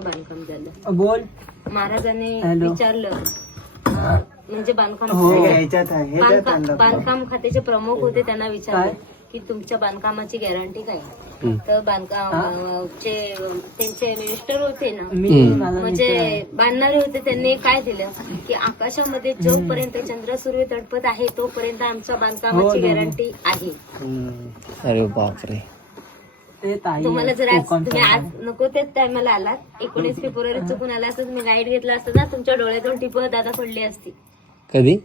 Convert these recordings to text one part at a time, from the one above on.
बांधकाम झालं. बोल. महाराजांनी हॅलो. विचारलं म्हणजे बांधकाम खात्याचे प्रमुख होते, त्यांना विचारलं की तुमच्या बांधकामाची गॅरंटी काय. तर बांधकामचे त्यांचे मिनिस्टर होते ना, म्हणजे बांधणारे होते, त्यांनी काय दिलं की आकाशामध्ये जोपर्यंत चंद्र सूर्य तडपत आहे तोपर्यंत आमच्या बांधकामाची गॅरंटी आहे. अरे बापरे. तुम्हाला जर तुम्ही आज नको तेच टायमाला आलात, 19 फेब्रुवारी चुकून आला असता, तुम्ही गाईड घेतला असता ना, तुमच्या डोळ्यातून टिपं दादा पडली असती. कधी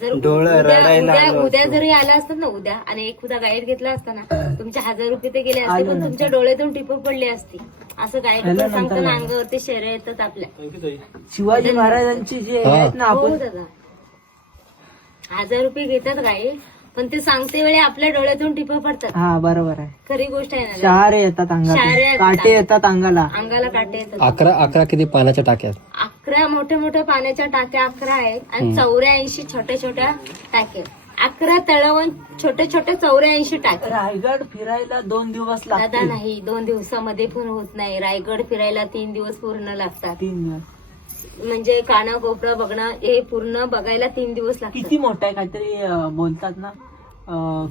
जर उद्या जरी आला असतात ना उद्या, आणि एकदा गाईड घेतला असता ना, तुमचे 1000 रुपये ते गेले असते, पण तुमच्या डोळ्यातून टिपं पडली असती. असं गाईड सांगताना अंगावरती शेरे येतात आपल्या. शिवाजी महाराजांची जे आहेत ना, हो आपण दादा, 1000 रुपये घेतात गाईड, पण ते सांगते वेळी आपल्या डोळ्यातून टिपं पडतात. हा बरोबर आहे. खरी गोष्ट आहे ना. शहारे येतात अंगाला, काटे येतात अंगाला काटे येतात. 11 किती पाण्याच्या टाक्यात? 11 मोठ्या मोठ्या पाण्याच्या टाक्या 11 आहेत आणि 84 छोट्या छोट्या टाक्या. 11 तळवून छोटे छोटे 84 टाक्या. रायगड फिरायला 2 दिवस दादा लागतात. नाही, 2 दिवसामध्ये पण होत नाही. रायगड फिरायला 3 दिवस पूर्ण लागतात. 3 दिवस म्हणजे काना कोपरा बघणं हे पूर्ण बघायला 3 दिवस लागतात. किती मोठा आहे काहीतरी बोलतात ना,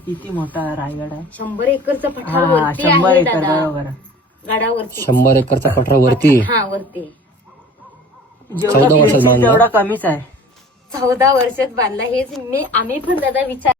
किती मोठा रायगड आहे? 100 एकरचा पठार हा, वरती 100 आहे एकर दादा, बरोबर. गडावरती. 100 एकरचा पठार वरती. हा वरती. जेवढा 14 वर्षात बांधला. तेवढा कमीच आहे. 14 वर्षात बांधला. हेच आम्ही पण दादा विचार